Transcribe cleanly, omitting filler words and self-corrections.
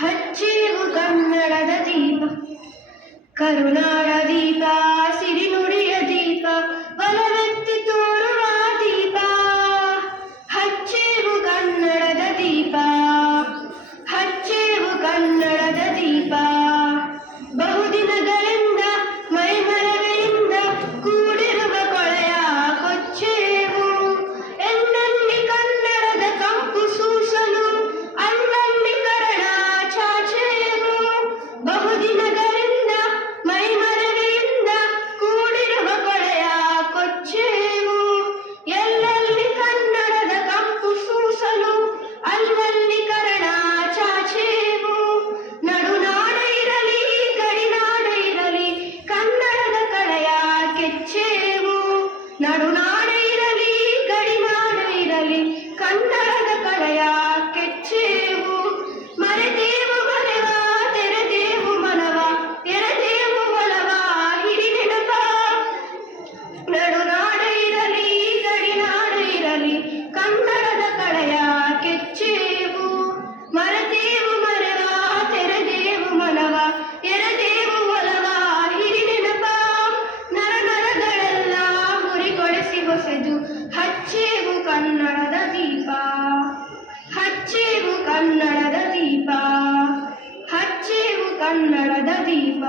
ಹಚ್ಚೇವು ಕನ್ನಡದ ದೀಪ, ಕರುನಾಡ ದೀಪ, ಸಿರಿನುಡಿಯ ದೀಪ, ಬಲವೆತ್ತಿ ತೋರುವ ದೀಪ. ಹಚ್ಚೇವು ಕನ್ನಡದ ದೀಪ, ಹಚ್ಚೇವು ಕನ್ನಡದ ದೀಪ. ಬಹುದಿನಗಳಿಂದ ಮೈಮರವೆಯಿಂದ ಕೂಡಿರುವ ಕೊಳೆಯ ಕೊಚ್ಚೇವು. ಎಲ್ಲೆಲ್ಲಿ ಕನ್ನಡದ ಕಂಪು ಸೂಸಲು ಅಲ್ಲಲ್ಲಿ ಕರಣ ಚಾಚೇವು. ಬಹುದಿನಗಳಿಂದ ಮೈಮರವೆಯಿಂದ ಕೂಡಿರುವ ಕೊಳೆಯ ಕೊಚ್ಚೇವು. ಎಲ್ಲೆಲ್ಲಿ ಕನ್ನಡದ ಕಂಪು ಸೂಸಲು ಅಲ್ಲಲ್ಲಿ ಕರಣ ಚಾಚೇವು. ನಡುನಾಡ ಇರಲಿ ಗಡಿನಾಡ ಇರಲಿ ಕನ್ನಡದ ಕಳೆಯ ಕೆಚ್ಚೇವು. ನಡುನಾಡ ಇರಲಿ ಗಡಿನಾಡ ಇರಲಿ ಕನ್ನಡದ ಕಳೆಯ ಕೆಚ್ಚೇವು. ಮರೆದೇವು ಮರೆವ ತೆರೆದೇವು ಮನವ, ಎರೆದೇವು ಒಲವ ಹಿಡಿ ನೆನಪ. ನಡುನಾಡ ಇರಲಿ ಗಡಿನಾಡ ಇರಲಿ ಕನ್ನಡದ ಕಳೆಯ ಕೆಚ್ಚೇವು. ಮರೆದೇವು ಮರೆವ ತೆರೆದೇವು ಮನವ, ಎರೆದೇವು ಒಲವ ಹಿಡಿ ನೆನಪ. ನರನರಗಳೆಲ್ಲ ಹುರಿಗೊಳಿಸಿ ಹೊಸೆದು ಹಚ್ಚೇವು ಕನ್ನಡದ ದೀಪ, ಹಚ್ಚೇವು ಕನ್ನಡದ ದೀಪ, ಹಚ್ಚೇವು ಕನ್ನಡದ ದೀಪ.